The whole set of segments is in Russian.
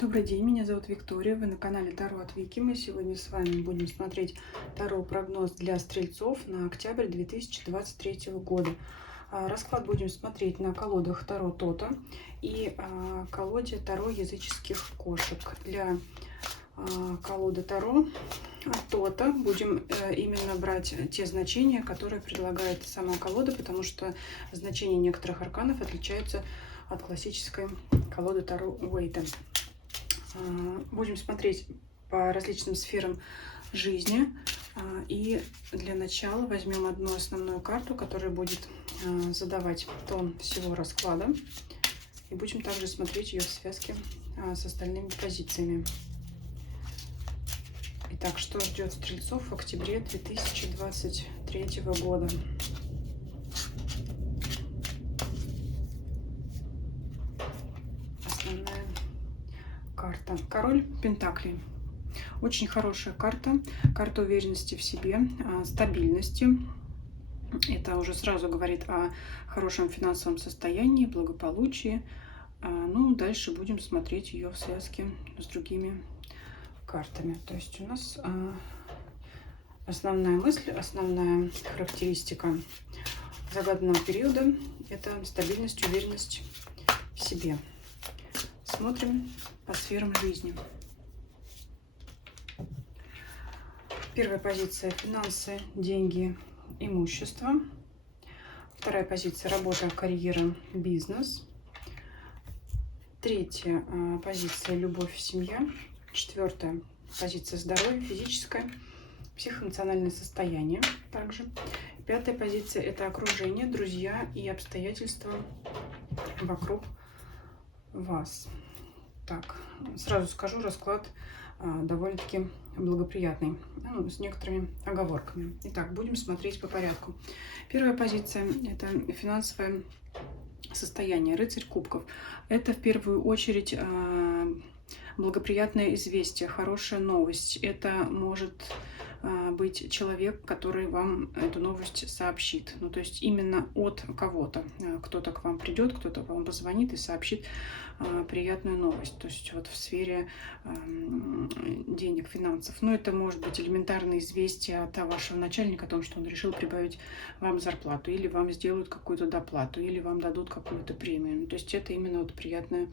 Добрый день, меня зовут Виктория, вы на канале Таро от Вики. Мы сегодня с вами будем смотреть Таро-прогноз для стрельцов на октябрь 2023 года. Расклад будем смотреть на колодах Таро Тота и колоде Таро языческих кошек. Для колоды Таро Тота будем именно брать те значения, которые предлагает сама колода, потому что значения некоторых арканов отличаются от классической колоды Таро Уэйта. Будем смотреть по различным сферам жизни. И для начала возьмем одну основную карту, которая будет задавать тон всего расклада. И будем также смотреть ее в связке с остальными позициями. Итак, что ждет стрельцов в октябре 2023 года? Основная карта. Король Пентаклей. Очень хорошая карта. Карта уверенности в себе, стабильности. Это уже сразу говорит о хорошем финансовом состоянии, благополучии. Ну, дальше будем смотреть ее в связке с другими картами. То есть у нас основная мысль, основная характеристика загаданного периода – это стабильность, уверенность в себе. Смотрим по сферам жизни. Первая позиция – финансы, деньги, имущество. Вторая позиция – работа, карьера, бизнес. Третья позиция – любовь, семья. Четвертая позиция – здоровье, физическое, психоэмоциональное состояние также. Пятая позиция – это окружение, друзья и обстоятельства вокруг вас. Так, сразу скажу, расклад довольно-таки благоприятный, с некоторыми оговорками. Итак, будем смотреть по порядку. Первая позиция – это финансовое состояние, рыцарь кубков. Это в первую очередь благоприятное известие, хорошая новость. Это может быть человек, который вам эту новость сообщит. Ну, то есть именно от кого-то. Кто-то к вам придет, кто-то вам позвонит и сообщит приятную новость. То есть вот в сфере денег, финансов. Но это может быть элементарное известие от вашего начальника о том, что он решил прибавить вам зарплату, или вам сделают какую-то доплату, или вам дадут какую-то премию. То есть это именно вот приятная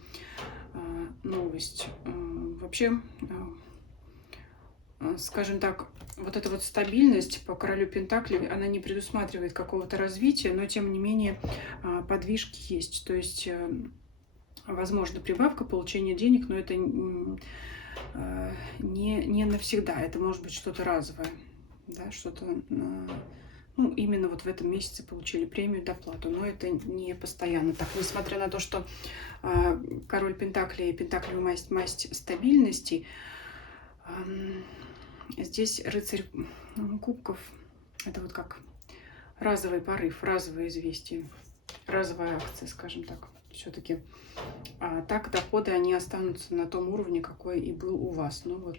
новость. Вообще, скажем так, вот эта вот стабильность по королю Пентаклей, она не предусматривает какого-то развития, но тем не менее подвижки есть. То есть возможно прибавка, получение денег, но это не навсегда. Это может быть что-то разовое, да, что-то, ну, именно вот в этом месяце получили премию, доплату, но это не постоянно так. Несмотря на то, что король Пентаклей, Пентаклевая масть стабильности, здесь рыцарь кубков – это вот как разовый порыв, разовое известие, разовая акция, скажем так. Все-таки так доходы, они останутся на том уровне, какой и был у вас. Ну вот,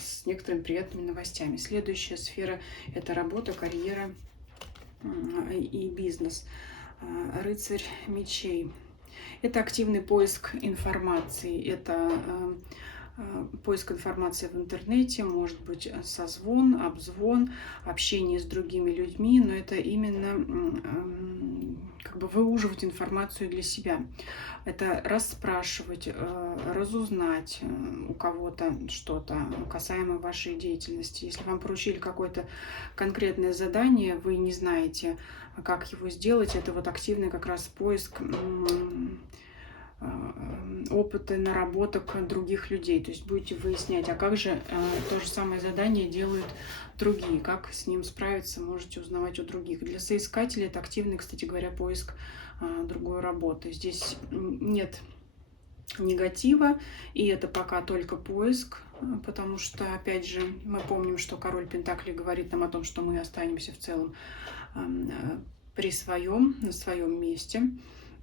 с некоторыми приятными новостями. Следующая сфера – это работа, карьера и бизнес. Рыцарь мечей. Это активный поиск информации, это поиск информации в интернете, может быть созвон, обзвон, общение с другими людьми, но это именно как бы выуживать информацию для себя. Это расспрашивать, разузнать у кого-то что-то касаемо вашей деятельности. Если вам поручили какое-то конкретное задание, вы не знаете, как его сделать, это вот активный как раз поиск опыта, наработок других людей. То есть будете выяснять, а как же то же самое задание делают другие, как с ним справиться, можете узнавать у других. Для соискателей это активный, кстати говоря, поиск другой работы. Здесь нет негатива, и это пока только поиск, потому что, опять же, мы помним, что король Пентаклей говорит нам о том, что мы останемся в целом при своем, на своем месте.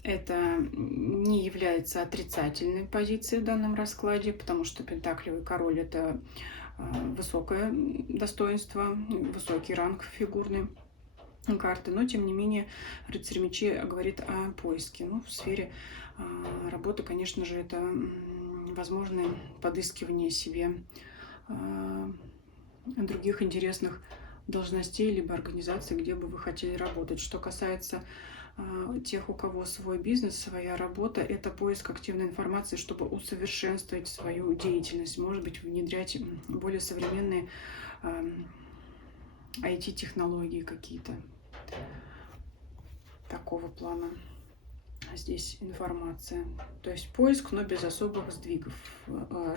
Это не является отрицательной позицией в данном раскладе, потому что Пентаклевый король – это высокое достоинство, высокий ранг фигурный карты. Но, тем не менее, рыцарь мечей говорит о поиске. Ну, в сфере работы, конечно же, это возможно подыскивание себе других интересных должностей либо организаций, где бы вы хотели работать. Что касается тех, у кого свой бизнес, своя работа, это поиск активной информации, чтобы усовершенствовать свою деятельность, может быть, внедрять более современные IT-технологии какие-то такого плана. Здесь информация, то есть поиск, но без особых сдвигов,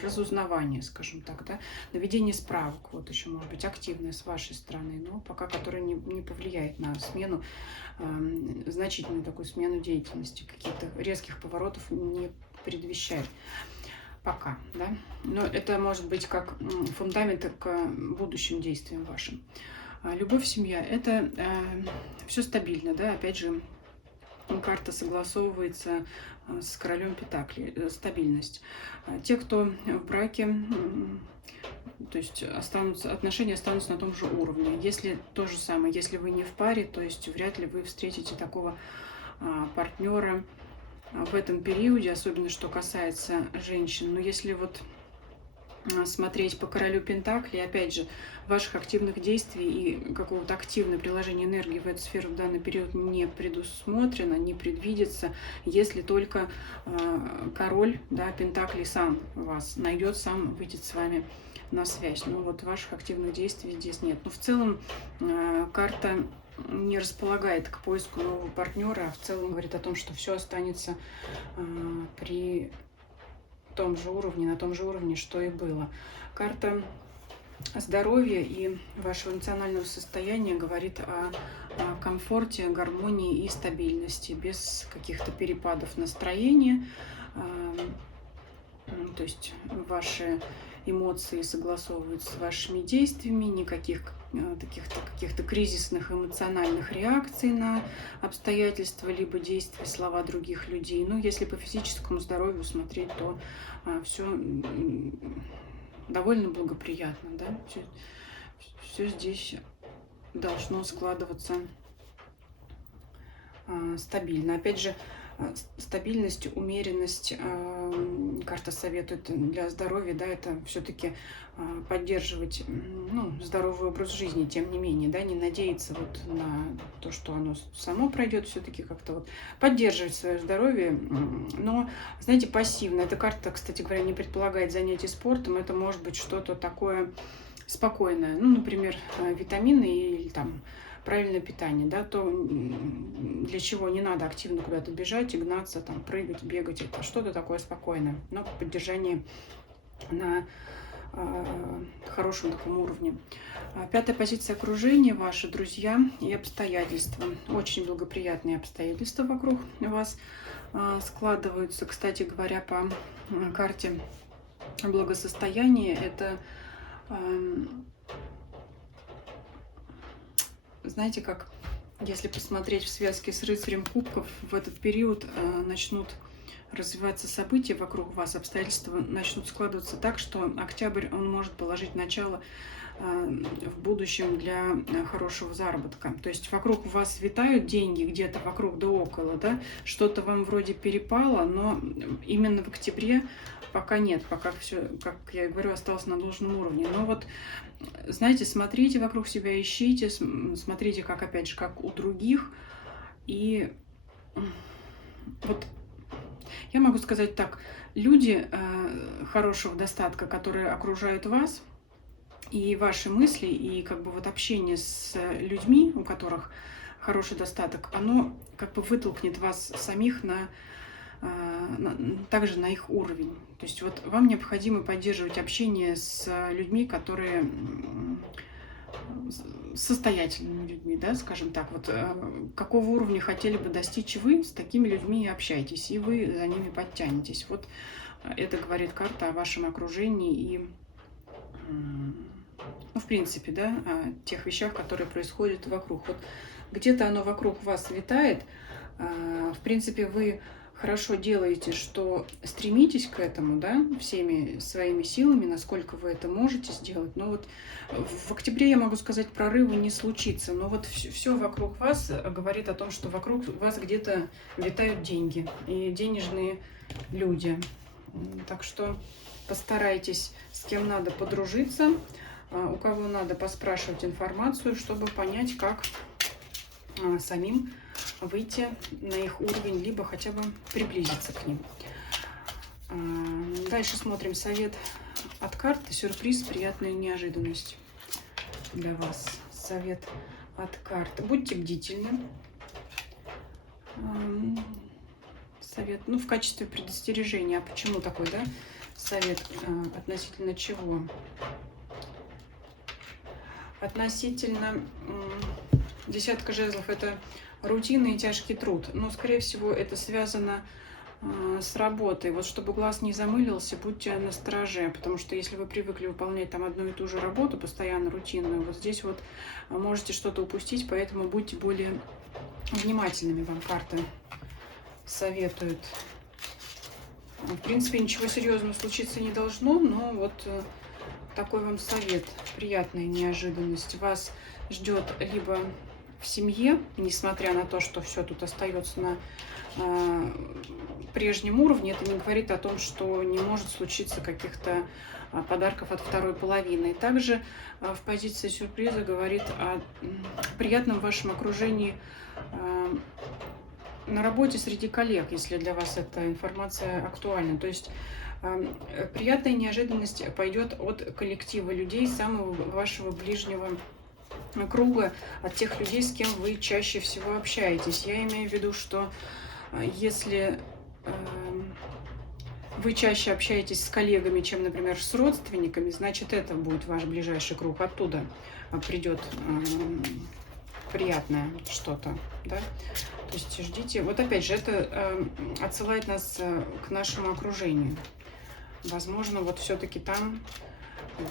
разузнавание, скажем так, да, наведение справок, вот еще может быть активное с вашей стороны, но пока которое не повлияет на смену, значительную такую смену деятельности, каких-то резких поворотов не предвещает пока, да, но это может быть как фундамент к будущим действиям вашим. Любовь, семья, это все стабильно, да, опять же, карта согласовывается с королем Пентаклей, стабильность. Те, кто в браке, то есть отношения останутся на том же уровне. Если то же самое, если вы не в паре, то есть вряд ли вы встретите такого партнера в этом периоде, особенно что касается женщин. Но если вот смотреть по королю Пентаклей, опять же, ваших активных действий и какого-то активного приложения энергии в эту сферу в данный период не предусмотрено, не предвидится, если только король, да, Пентаклей сам вас найдет, сам выйдет с вами на связь. Но вот ваших активных действий здесь нет. Но в целом карта не располагает к поиску нового партнера, а в целом говорит о том, что все останется при том же уровне, на том же уровне, что и было. Карта здоровья и вашего эмоционального состояния говорит о комфорте, гармонии и стабильности, без каких-то перепадов настроения. То есть ваши эмоции согласовываются с вашими действиями, никаких каких-то кризисных эмоциональных реакций на обстоятельства, либо действия, слова других людей. Ну, если по физическому здоровью смотреть, то все довольно благоприятно, да, все здесь должно складываться стабильно. Опять же, стабильность, умеренность, карта советует для здоровья, да, это все-таки поддерживать, ну, здоровый образ жизни, тем не менее, да, не надеяться вот на то, что оно само пройдет, все-таки как-то вот поддерживать свое здоровье, но, знаете, пассивно. Эта карта, кстати говоря, не предполагает занятий спортом, это может быть что-то такое спокойное, ну, например, витамины или там правильное питание, да, то для чего не надо активно куда-то бежать и гнаться, там, прыгать, бегать, это что-то такое спокойное, но поддержание на хорошем таком уровне. Пятая позиция окружения, ваши друзья и обстоятельства. Очень благоприятные обстоятельства вокруг вас складываются. Кстати говоря, по карте благосостояния, это, знаете, как если посмотреть в связке с рыцарем кубков, в этот период начнут развиваться события вокруг вас, обстоятельства начнут складываться так, что октябрь, он может положить начало в будущем для хорошего заработка. То есть вокруг вас витают деньги, где-то вокруг да около, да, что-то вам вроде перепало, но именно в октябре пока нет, пока все, как я и говорю, осталось на должном уровне. Но вот, знаете, смотрите вокруг себя, ищите, смотрите, как, опять же, как у других. И вот я могу сказать так, люди хорошего достатка, которые окружают вас, и ваши мысли, и как бы вот общение с людьми, у которых хороший достаток, оно как бы вытолкнет вас самих также на их уровень. То есть вот вам необходимо поддерживать общение с людьми, которые состоятельными людьми, да, скажем так, вот какого уровня хотели бы достичь вы, с такими людьми и общайтесь, и вы за ними подтянетесь. Вот это говорит карта о вашем окружении и, ну, в принципе, да, о тех вещах, которые происходят вокруг. Вот где-то оно вокруг вас витает, в принципе, вы хорошо делаете, что стремитесь к этому, да, всеми своими силами, насколько вы это можете сделать. Но вот в октябре, я могу сказать, прорыва не случится. Но вот все вокруг вас говорит о том, что вокруг вас где-то витают деньги и денежные люди. Так что постарайтесь с кем надо подружиться, у кого надо поспрашивать информацию, чтобы понять, как самим выйти на их уровень, либо хотя бы приблизиться к ним. Дальше смотрим совет от карты. Сюрприз, приятная неожиданность для вас. Совет от карты. Будьте бдительны. Совет, ну, в качестве предостережения. А почему такой, да, совет? Относительно чего? Относительно десятка жезлов — это рутина и тяжкий труд. Но, скорее всего, это связано с работой. Вот чтобы глаз не замылился, будьте настороже, потому что если вы привыкли выполнять там одну и ту же работу, постоянно рутинную, вот здесь вот можете что-то упустить, поэтому будьте более внимательными, вам карты советуют. В принципе, ничего серьезного случиться не должно, но вот такой вам совет. Приятная неожиданность. Вас ждет либо в семье, несмотря на то, что все тут остается на прежнем уровне, это не говорит о том, что не может случиться каких-то подарков от второй половины. И также в позиции сюрприза говорит о приятном вашем окружении на работе среди коллег, если для вас эта информация актуальна. То есть приятная неожиданность пойдет от коллектива людей, самого вашего ближнего круга, от тех людей, с кем вы чаще всего общаетесь. Я имею в виду, что если вы чаще общаетесь с коллегами, чем, например, с родственниками, значит, это будет ваш ближайший круг. Оттуда придет приятное что-то, да? То есть ждите. Вот опять же, это отсылает нас к нашему окружению. Возможно, вот все-таки там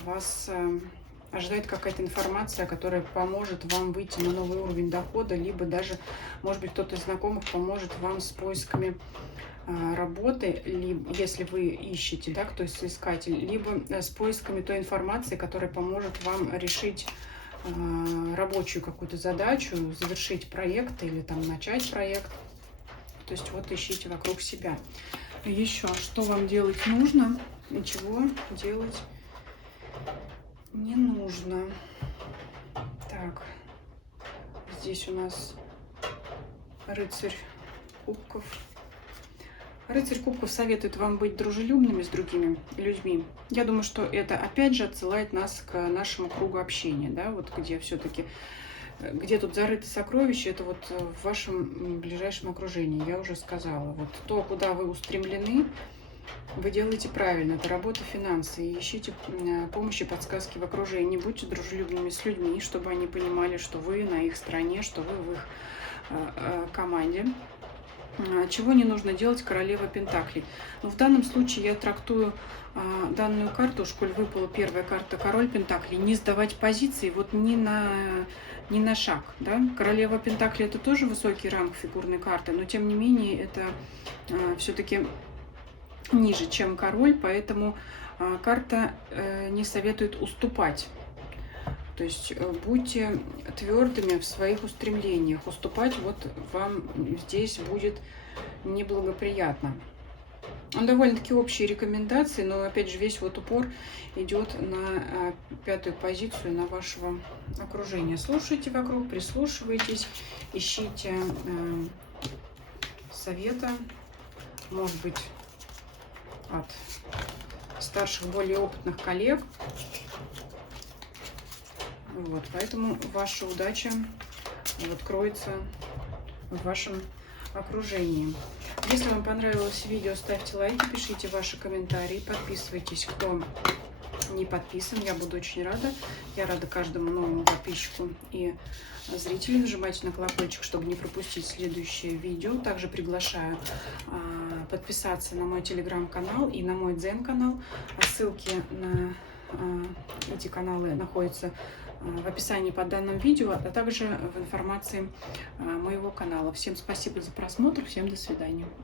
вас ожидает какая-то информация, которая поможет вам выйти на новый уровень дохода, либо даже, может быть, кто-то из знакомых поможет вам с поисками работы, либо, если вы ищете, да, кто соискатель, либо с поисками той информации, которая поможет вам решить рабочую какую-то задачу, завершить проект или там начать проект. То есть вот ищите вокруг себя. Еще, что вам делать нужно, ничего делать не нужно. Так, здесь у нас рыцарь кубков. Рыцарь кубков советует вам быть дружелюбными с другими людьми. Я думаю, что это опять же отсылает нас к нашему кругу общения, да, вот где все-таки, где тут зарыто сокровище, это вот в вашем ближайшем окружении, я уже сказала. Вот то, куда вы устремлены, вы делаете правильно, это работа, финансы, и ищите помощи, подсказки в окружении, будьте дружелюбными с людьми, чтобы они понимали, что вы на их стороне, что вы в их команде. Чего не нужно делать королева Пентаклей. Но в данном случае я трактую данную карту, коль выпала первая карта король Пентаклей, не сдавать позиции вот ни на шаг. Да? Королева Пентаклей — это тоже высокий ранг фигурной карты, но тем не менее это все-таки ниже, чем король, поэтому карта не советует уступать. То есть будьте твердыми в своих устремлениях. Уступать вот вам здесь будет неблагоприятно. Довольно-таки общие рекомендации, но опять же весь вот упор идет на пятую позицию, на вашего окружения. Слушайте вокруг, прислушивайтесь, ищите совета, может быть, от старших, более опытных коллег. Вот, поэтому ваша удача вот кроется в вашем окружении. Если вам понравилось видео, ставьте лайки, пишите ваши комментарии, подписывайтесь, кто не подписан. Я буду очень рада. Я рада каждому новому подписчику и зрителю. Нажимайте на колокольчик, чтобы не пропустить следующее видео. Также приглашаю подписаться на мой телеграм-канал и на мой дзен-канал. Ссылки на эти каналы находятся в описании под данным видео, а также в информации моего канала. Всем спасибо за просмотр, всем до свидания.